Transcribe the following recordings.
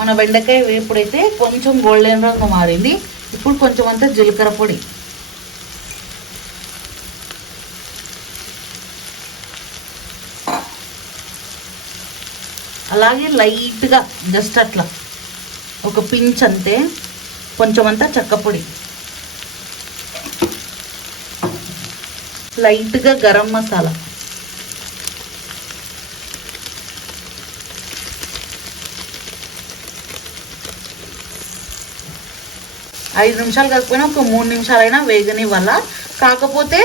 మన బెండకాయ వేపుడైతే కొంచెం గోల్డెన్ రంగు మారింది. ఇప్పుడు కొంచెం అంతా జీలకర్ర పొడి. అలాగే లైట్గా జస్ట్ అట్లా ఒక పించ్ అంతే. కొంచెం అంతా చెక్క పొడి. లైట్గా గరం మసాలా. ఐదు నిమిషాలు కాకపోయినా ఒక మూడు నిమిషాలైనా వేగనివ్వాల? కాకపోతే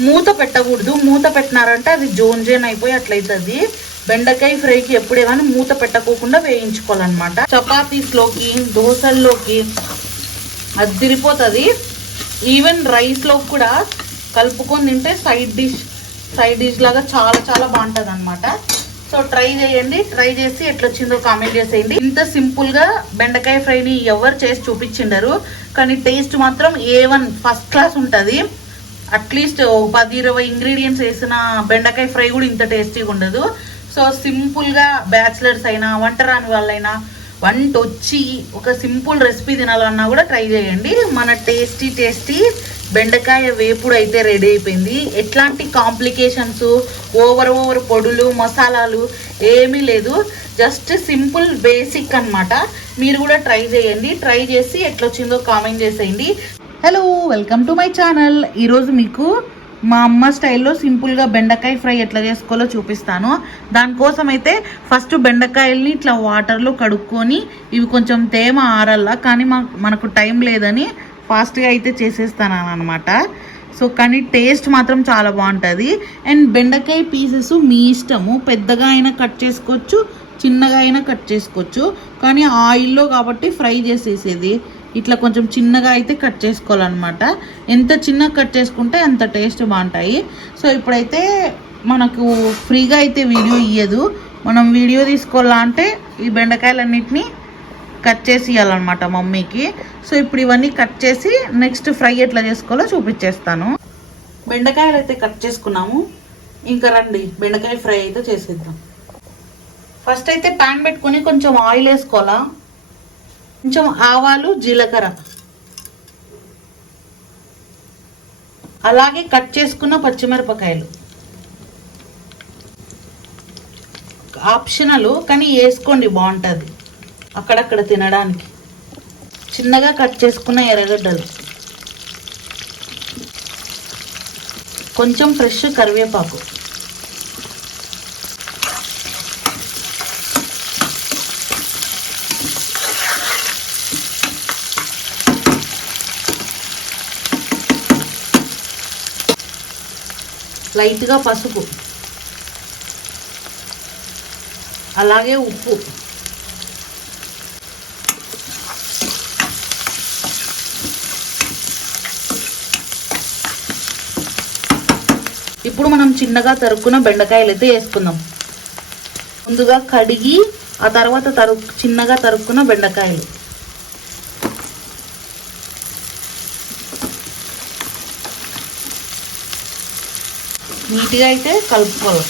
మూత పెట్టకూడదు. మూత పెట్టినారంటే అది జోన్ జోన్ అయిపోయి అట్లయితుంది. బెండకాయ ఫ్రైకి ఎప్పుడే కానీ మూత పెట్టకోకుండా వేయించుకోవాలన్నమాట. చపాతీస్లోకి దోశల్లోకి అది తిరిపోతుంది ఈవెన్ రైస్లో కూడా కలుపుకొని తింటే సైడ్ డిష్ సైడ్ డిష్ లాగా చాలా చాలా బాగుంటుంది అనమాట సో ట్రై చేయండి. ట్రై చేసి ఎట్లొచ్చిందో కామెంట్ చేసేయండి. ఇంత సింపుల్గా బెండకాయ ఫ్రైని ఎవరు చేసి చూపించిండరు. కానీ టేస్ట్ మాత్రం ఏ వన్ ఫస్ట్ క్లాస్ ఉంటుంది. అట్లీస్ట్ పది ఇరవై ఇంగ్రీడియంట్స్ వేసిన బెండకాయ ఫ్రై కూడా ఇంత టేస్టీగా ఉండదు. సో సింపుల్గా బ్యాచిలర్స్ అయినా వంట రాని వాళ్ళైనా వంట వచ్చి ఒక సింపుల్ రెసిపీ తినాలన్నా కూడా ట్రై చేయండి. మన టేస్టీ టేస్టీ బెండకాయ వేపుడు అయితే రెడీ అయిపోయింది. ఎట్లాంటి కాంప్లికేషన్స్ ఓవర్ ఓవర్ పొడులు మసాలాలు ఏమీ లేదు. జస్ట్ సింపుల్ బేసిక్ అన్నమాట. మీరు కూడా ట్రై చేయండి. ట్రై చేసి ఎట్లొచ్చిందో కామెంట్ చేసేయండి. Hello welcome to my channel ఈరోజు మీకు మా అమ్మ స్టైల్లో సింపుల్గా బెండకాయ ఫ్రై ఎట్లా చేసుకోవాలో చూపిస్తాను. దానికోసం అయితే ఫస్ట్ బెండకాయల్ని ఇట్లా వాటర్లో కడుక్కొని ఇవి కొంచెం తేమ ఆరల్లా కానీ మా మనకు టైం లేదని ఫాస్ట్గా అయితే చేసేస్తాను అనమాట సో కానీ టేస్ట్ మాత్రం చాలా బాగుంటుంది. అండ్ బెండకాయ పీసెస్ మీ ఇష్టము. పెద్దగా అయినా కట్ చేసుకోవచ్చు చిన్నగా అయినా కట్ చేసుకోవచ్చు. కానీ ఆయిల్లో కాబట్టి ఫ్రై చేసేసేది. ఇట్లా కొంచెం చిన్నగా అయితే కట్ చేసుకోవాలన్నమాట. ఎంత చిన్నగా కట్ చేసుకుంటే అంత టేస్ట్ బాగుంటాయి. సో ఇప్పుడైతే మనకు ఫ్రీగా అయితే వీడియో ఇయ్యదు. మనం వీడియో తీసుకోవాలా అంటే ఈ బెండకాయలన్నిటిని కట్ చేసి ఇవ్వాలన్నమాట మమ్మీకి. సో ఇప్పుడు ఇవన్నీ కట్ చేసి నెక్స్ట్ ఫ్రై ఎట్లా చేసుకోవాలో చూపించేస్తాను. బెండకాయలు అయితే కట్ చేసుకున్నాము. ఇంకా రండి బెండకాయ ఫ్రై అయితే చేసేద్దాం. ఫస్ట్ అయితే ప్యాన్ పెట్టుకొని కొంచెం ఆయిల్ వేసుకోవాలా? కొంచెం ఆవాలు జీలకర్ర. అలాగే కట్ చేసుకున్న పచ్చిమిరపకాయలు. ఆప్షనల్ కానీ వేసుకోండి బాగుంటుంది. అక్కడక్కడ తినడానికి. చిన్నగా కట్ చేసుకున్న ఎర్రగడ్డలు. కొంచెం ఫ్రెష్ కరివేపాకు. లైట్గా పసుపు. అలాగే ఉప్పు. ఇప్పుడు మనం చిన్నగా తరుక్కున్న బెండకాయలు అయితే వేసుకుందాం. ముందుగా కడిగి ఆ తర్వాత తరు చిన్నగా తరుక్కున్న బెండకాయలు. నీట్గా అయితే కలుపుకోవాలి.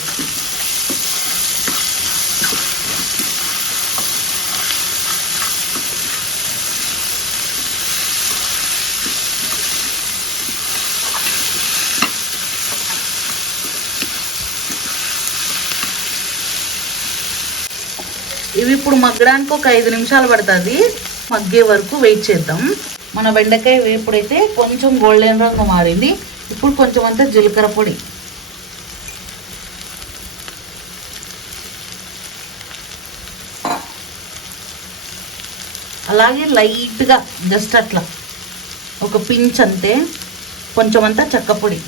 ఇవి ఇప్పుడు మగ్గడానికి ఒక ఐదు నిమిషాలు పడుతుంది. మగ్గే వరకు వెయిట్ చేద్దాం. మన బెండకాయ వేపుడైతే కొంచెం గోల్డెన్ రంగు మారింది. ఇప్పుడు కొంచెం అంతా జీలకర్ర పొడి. అలాగే లైట్గా జస్ట్ అట్లా. ఒక పించ్ అంతే. కొంచెం అంతా చెక్క పొడి.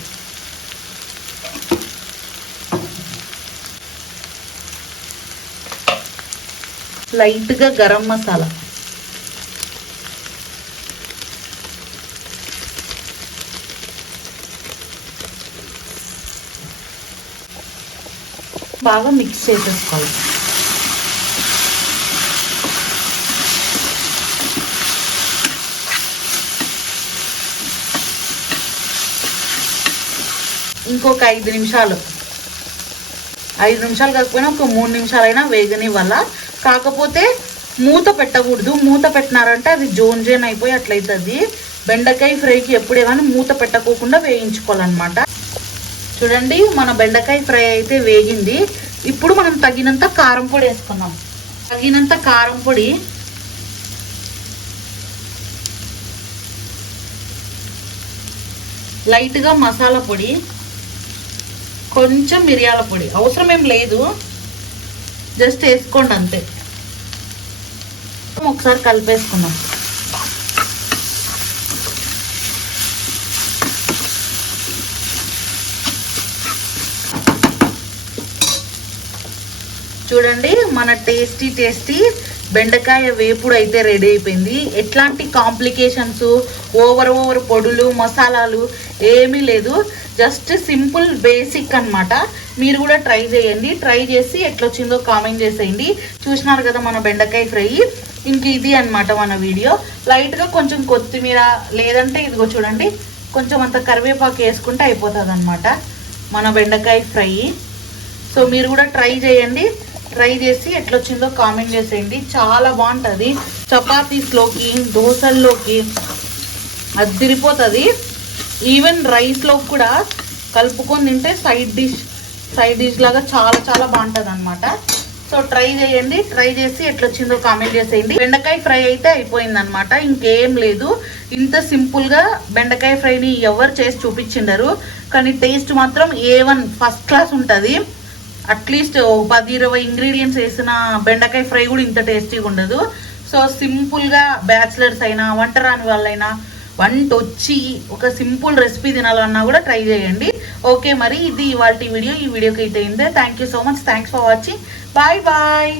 లైట్గా గరం మసాలా. బాగా మిక్స్ చేసేసుకోవాలి. ఇంకొక ఐదు నిమిషాలు. ఐదు నిమిషాలు కాకపోయినా ఒక మూడు నిమిషాలైనా వేగనివ్వాల? కాకపోతే మూత పెట్టకూడదు. మూత పెట్టినారంటే అది జోన్ జోన్ అయిపోయి అట్లయితుంది. బెండకాయ ఫ్రైకి ఎప్పుడే కానీ మూత పెట్టకోకుండా వేయించుకోవాలన్నమాట. చూడండి మన బెండకాయ ఫ్రై అయితే వేగింది. ఇప్పుడు మనం తగినంత కారం పొడి వేసుకున్నాం తగినంత కారం పొడి లైట్గా మసాలా పొడి కొంచెం మిరియాల పొడి. అవసరం ఏం లేదు. జస్ట్ వేసుకోండి అంతే. ఒకసారి కలిపేసుకున్నాం చూడండి మన టేస్టీ టేస్టీ బెండకాయ వేపుడు అయితే రెడీ అయిపోయింది. ఎట్లాంటి కాంప్లికేషన్స్ ఓవర్ ఓవర్ పొడులు మసాలాలు ఏమీ లేదు. జస్ట్ సింపుల్ బేసిక్ అనమాట మీరు కూడా ట్రై చేయండి. ట్రై చేసి ఎట్లొచ్చిందో కామెంట్ చేసేయండి. చూసినారు కదా మన బెండకాయ ఫ్రై? ఇంక ఇది అన్నమాట మన వీడియో. లైట్గా కొంచెం కొత్తిమీర లేదంటే ఇదిగో చూడండి కొంచెం అంత కరివేపాకు వేసుకుంటే అయిపోతుంది మన బెండకాయ ఫ్రై. సో మీరు కూడా ట్రై చేయండి. ట్రై చేసి ఎట్లొచ్చిందో కామెంట్ చేసేయండి. చాలా బాగుంటుంది. చపాతీస్లోకి దోశల్లోకి అది తిరిపోతుంది ఈవెన్ రైస్లో కూడా కలుపుకొని తింటే సైడ్ డిష్ సైడ్ డిష్ లాగా చాలా చాలా బాగుంటుంది అనమాట సో ట్రై చేయండి. ట్రై చేసి ఎట్లొచ్చిందో కామెంట్ చేసేయండి. బెండకాయ ఫ్రై అయితే అయిపోయింది అనమాట ఇంకేం లేదు. ఇంత సింపుల్గా బెండకాయ ఫ్రైని ఎవరు చేసి చూపించిండరు. కానీ టేస్ట్ మాత్రం ఏ వన్ ఫస్ట్ క్లాస్ ఉంటుంది. అట్లీస్ట్ పది ఇరవై ఇంగ్రీడియంట్స్ వేసిన బెండకాయ ఫ్రై కూడా ఇంత టేస్టీగా ఉండదు. సో సింపుల్గా బ్యాచిలర్స్ అయినా వంట రాని వాళ్ళైనా వంట వచ్చి ఒక సింపుల్ రెసిపీ తినాలన్నా కూడా ట్రై చేయండి. ఓకే మరి ఇది ఇవాళ వీడియో. ఈ వీడియోకి అయితే అయిందే. Thank you so much thanks for watching bye bye